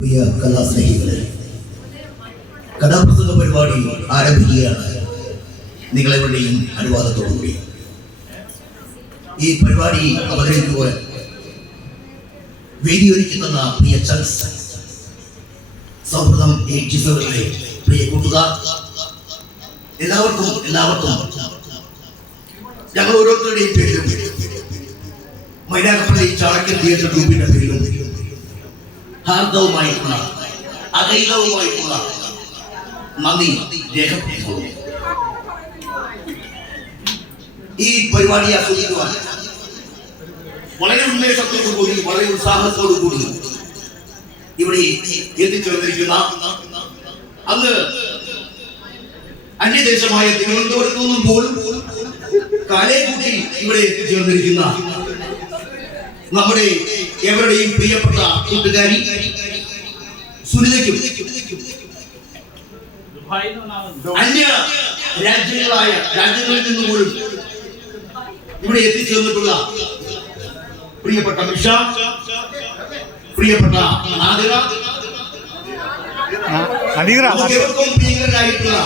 പ്രിയ കലാസ്നേഹികളെ, കഥാപ്രസംഗ പരിപാടി ആരംഭിക്കുകയാണ്. നിങ്ങളെവരുടെയും അനുവാദത്തോടുകൂടി ഈ പരിപാടി അവതരിപ്പിക്കുവാൻ വേദിയൊരുക്കുന്ന പ്രിയ ചർച്ച സൗഹൃദം ജിസറിലെ പ്രിയ കൂട്ടുകാർ, എല്ലാവർക്കും ഞങ്ങൾ ഓരോരുത്തരുടെയും പേരിലും മൈനാഗപ്പള്ളി ചാണക്യൻ തിയേറ്റർ ഗ്രൂപ്പിന്റെ പേരിലും ഹാർദവുമായിട്ടുള്ള അകൈലവുമായിട്ടുള്ള നന്ദി രേഖപ്പെടുത്തുന്നു. ഈ പരിപാടി ആസ്വദിക്കുവാൻ വളരെ ഉന്മേഷത്തോടു കൂടി, വളരെ ഉത്സാഹത്തോടു കൂടി ഇവിടെ എത്തിച്ചേർന്നിരിക്കുന്ന അന്ന് അന്യദേശമായ തിരുവനന്തപുരത്തു നിന്നും പോലും കാലേ കൂട്ടി ഇവിടെ എത്തിച്ചേർന്നിരിക്കുന്ന നമ്മുടെ എവരുടെയും പ്രിയപ്പെട്ട കൂട്ടുകാരി സുനിതയ്ക്കും അന്യ രാജ്യങ്ങളിൽ നിന്ന് പോലും ഇവിടെ എത്തിച്ചേർന്നിട്ടുള്ള പ്രിയപ്പെട്ട മിഷ, പ്രിയപ്പെട്ട നാദിറ, ഏവർക്കും പ്രിയങ്കരായിട്ടുള്ള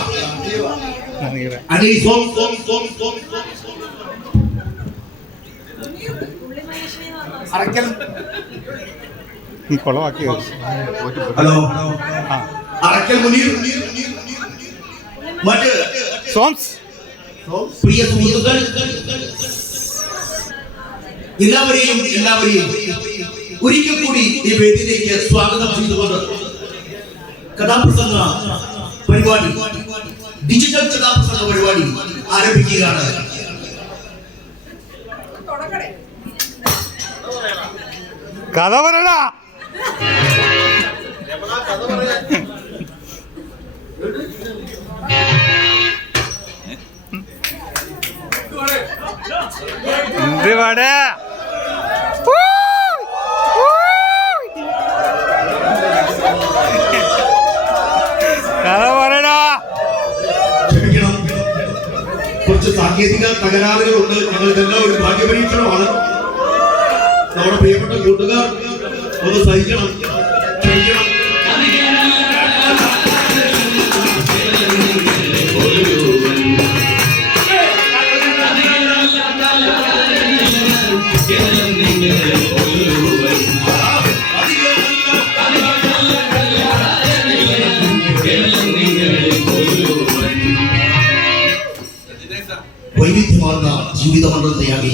അറക്കൽ കൊളവാക്കി. ഹലോ, അറക്കൽ മുനീർ, മറ്റ് സോംസ്, പ്രിയ സുഹൃത്തുക്കൾ, എല്ലാവരെയും ഒരിക്കൽ കൂടി ഈ വേദിയിലേക്ക് സ്വാഗതം ചെയ്തുകൊണ്ട് കഥാപ്രസംഗ പരിപാടി, ഡിജിറ്റൽ കഥാപ്രസംഗ പരിപാടി ആരംഭിക്കുകയാണ്. കഥ പറയടാ. എന്ത് പാടേ കഥ പറയടാ. ക്ഷമിക്കണം, കുറച്ച് സാങ്കേതിക തകരാറുകളുണ്ട്. ഞങ്ങൾക്കെല്ലാം ഒരു ഭാഗ്യപരീക്ഷണമാണ്. നമ്മുടെ പ്രിയപ്പെട്ട കൂട്ടുകാർ ഒന്ന് സഹിക്കണം, ക്ഷമിക്കണം. വൈവിധ്യമാർന്ന ജീവിതമണ്ഡലത്തെയാകെ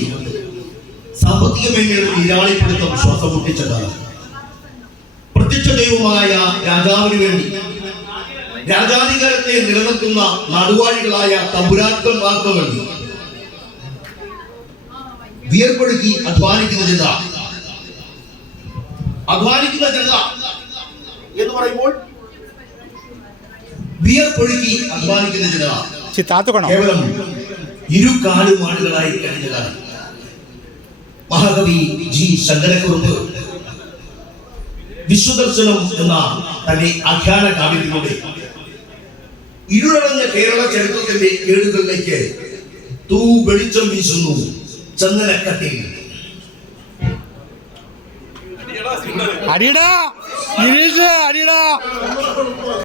സാമ്പത്തിക മേഖലയുടെ നീരാളിപ്പിടുത്തം ശ്വാസം മുട്ടിച്ച കാലം, പ്രത്യക്ഷ ദൈവമായ രാജാവിന് വേണ്ടി രാജാധികാരത്തെ നിലനിർത്തുന്ന നാടുവാഴികളായ തമ്പുരാക്കന്മാർക്ക് വേണ്ടി വിയർപ്പൊഴുക്കി അധ്വാനിക്കുന്ന ജനത എന്ന് പറയുമ്പോൾ വിയർപ്പൊഴുക്കി അധ്വാനിക്കുന്ന ജനത കേവലം ഇരുകാലുമാടുകളായി കഴിഞ്ഞ കാലം. മഹാകവി ജി ശങ്കരക്കുറുപ്പ് വിശ്വദർശനം എന്ന തന്റെ ആഖ്യാന കാവ്യത്തിലൂടെ ഇരുളടഞ്ഞ കേരള ചരിത്രത്തിന്റെ ഏടുകളിലേക്ക് തൂ വെളിച്ചം വീശുന്നു ചന്ദനക്കട്ടിൽ. അടിയടാ.